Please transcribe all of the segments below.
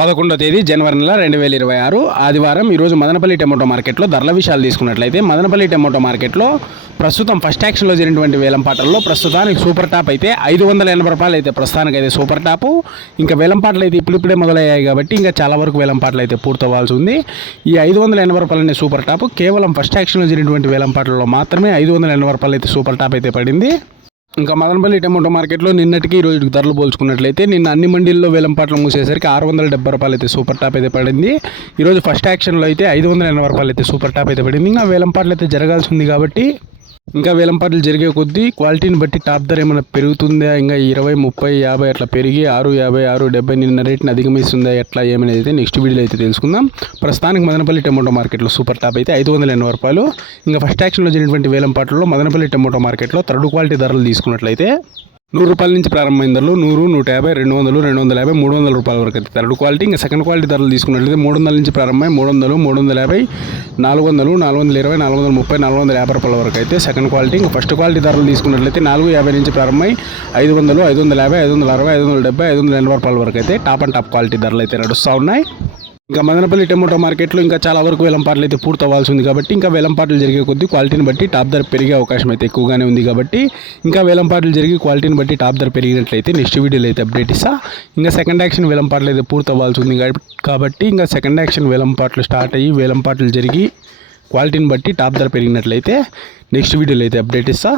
పదకొండో తేదీ జనవరి నెల రెండు వేల ఇరవై ఆరు ఆదివారం ఈరోజు మదనపల్లి టమోటో మార్కెట్లో ధరల విషయాలు తీసుకున్నట్లయితే మదనపల్లి టమోటో మార్కెట్లో ప్రస్తుతం ఫస్ట్ యాక్షన్లో జరిగినటువంటి వేలంపాటల్లో ప్రస్తుతానికి సూపర్ టాప్ అయితే ఐదు వందల ఎనభై రూపాయలు అయితే ప్రస్తుతానికి అయితే సూపర్ టాపు. ఇంకా వేలంపాటలు అయితే ఇప్పుడిప్పుడే మొదలయ్యాయి కాబట్టి ఇంకా చాలా వరకు వేలంపాటలు అయితే పూర్తవ్వాల్సి ఉంది. ఈ ఐదు వందల ఎనభై రూపాయలు అనే సూపర్ టాప్ కేవలం ఫస్ట్ యాక్షన్లో జరిగినటువంటి వేలంపాటల్లో మాత్రమే ఐదు వందల ఎనభై రూపాయలు అయితే సూపర్ టాప్ అయితే పడింది. ఇంకా మదనపల్లి టమోటో మార్కెట్లో నిన్నటికి ఈ రోజుకి ధరలు పోల్చుకున్నట్లయితే నిన్న అన్ని మండీల్లో వేలంపాట్లు మూసేసరికి ఆరు వందల డెబ్బై రూపాయలు అయితే సూపర్ టాప్ అయితే పడింది. ఈరోజు ఫస్ట్ యాక్షన్లో అయితే ఐదు వందల ఎనభై రూపాయలు అయితే సూపర్ టాప్ అయితే పడింది. ఇంకా వేలంపాట్లు అయితే జరగాల్సి ఉంది కాబట్టి ఇంకా వేలంపాట్లు జరిగే కొద్దీ క్వాలిటీని బట్టి టాప్ ధర ఏమైనా పెరుగుతుందా? ఇంకా ఇరవై ముప్పై యాభై అట్లా పెరిగి ఆరు యాభై ఆరు డెబ్బై నిన్న రేట్ని అధిగమిస్తుందా? ఎట్లా ఏమైనా అయితే నెక్స్ట్ వీడియోలో అయితే తెలుసుకుందాం. ప్రస్తుతానికి మదనపల్లి టమోటో మార్కెట్లో సూపర్ టాప్ అయితే ఐదు వందల ఎనభై రూపాయలు. ఇంకా ఫస్ట్ యాక్షన్లో జరిగినటువంటి వేలంపాట్లలో మదనపల్లి టమోటో మార్కెట్లో థర్డ్ క్వాలిటీ ధరలు తీసుకున్నట్లయితే నూరు రూపాయల నుంచి ప్రారంభమైన ధరలు. నూరు నూట యాభై రెండు వందలు రెండు వందల యాభై మూడు వందల రూపాయల వరకు అయితే థర్డ్ క్వాలిటీ ఇంకా సెకండ్ క్వాలిటీ ధరలు తీసుకున్నట్లయితే మూడు వందల నుంచి ప్రారంభమై మూడు వందలు మూడు వందల యాభై నాలుగు వందలు నాలుగు వందల ఇరవై నాలుగు వందల ముప్పై నాలుగు వందల యాభై రూపాయల వరకు అయితే సెకండ్ క్వాలిటీ. ఇంకా ఫస్ట్ క్వాలిటీ ధరలు తీసుకున్నట్లయితే నాలుగు యాభై నుంచి ప్రారంభమై ఐదు వందలు ఐదు వందల యాభై ఐదు వందల అరవై ఐదు వందల డెబ్బై ఐదు వందల ఎనభై రూపాయల వరకు అయితే టాప్ అండ్ టాప్ క్వాలిటీ ధరలు అయితే నడుస్తూ ఉన్నాయి. ఇంకా మదనపల్లి టమోటో మార్కెట్లో ఇంకా చాలా వరకు వేలంపాట్లు అయితే పూర్తవ్వాల్సి ఉంది కాబట్టి ఇంకా వేలంపాట్లు జరిగే కొద్దీ క్వాలిటీని బట్టి టాప్ ధర పెరిగే అవకాశం అయితే ఎక్కువగానే ఉంది కాబట్టి ఇంకా వేలంపాట్లు జరిగి క్వాలిటీని బట్టి టాప్ ధర పెరిగినట్లయితే నెక్స్ట్ వీడియోలో అయితే అప్డేట్ ఇస్తా. ఇంకా సెకండ్ యాక్షన్ వేలంపాట్లు అయితే పూర్తవ్వాల్సి ఉంది కాబట్టి ఇంకా సెకండ్ యాక్షన్ వేలంపాట్లు స్టార్ట్ అయ్యి వేలంపాట్లు జరిగి క్వాలిటీని బట్టి టాప్ ధర పెరిగినట్లయితే నెక్స్ట్ వీడియోలో అయితే అప్డేట్ ఇస్తా.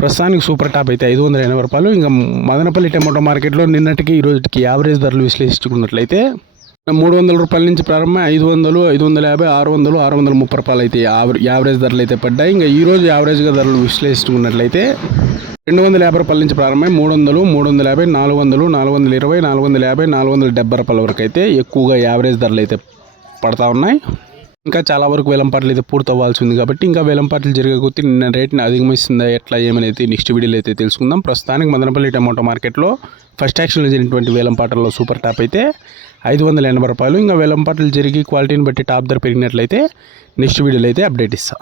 ప్రస్తుతానికి సూపర్ టాప్ అయితే ఐదు వందల ఎనభై రూపాయలు. ఇంకా మదనపల్లి టమోటో మార్కెట్లో నిన్నటికి ఈ రోజుకి యావరేజ్ ధరలు విశ్లేషించుకున్నట్లయితే మూడు వందల రూపాయల నుంచి ప్రారంభమై ఐదు వందలు ఐదు వందల యాభై ఆరు వందలు ఆరు వందల ముప్పై రూపాయలు అయితే యావరేజ్ ధరలు అయితే పడ్డాయి. ఇంకా ఈరోజు యావరేజ్గా ధరలు విశ్లేషించుకున్నట్లయితే రెండు వందల యాభై రూపాయల నుంచి ప్రారంభమై మూడు వందలు మూడు వందల యాభై నాలుగు వందలు నాలుగు వందల ఇరవై నాలుగు వందల యాభై నాలుగు వందల డెబ్బై రూపాయల వరకు అయితే ఎక్కువగా యావరేజ్ ధరలు అయితే పడతా ఉన్నాయి. ఇంకా చాలా వరకు వేలంపాట్లు అయితే పూర్తవ్వాల్సి ఉంది కాబట్టి ఇంకా వేలంపాట్లు జరగకపోతే నిన్న రేట్ని అధిగమిస్తుందా ఎట్లా ఏమని అయితే నెక్స్ట్ వీడియోలో అయితే తెలుసుకుందాం. ప్రస్తుతానికి మదనపల్లి టమాటో మార్కెట్లో ఫస్ట్ యాక్షన్లో జరిగినటువంటి వేలంపాటల్లో సూపర్ టాప్ అయితే ఐదు వందల ఎనభై రూపాయలు. ఇంకా వేలంపాట్లు జరిగి క్వాలిటీని బట్టి టాప్ ధర పెరిగినట్లయితే నెక్స్ట్ వీడియోలో అయితే అప్డేట్ ఇస్తాం.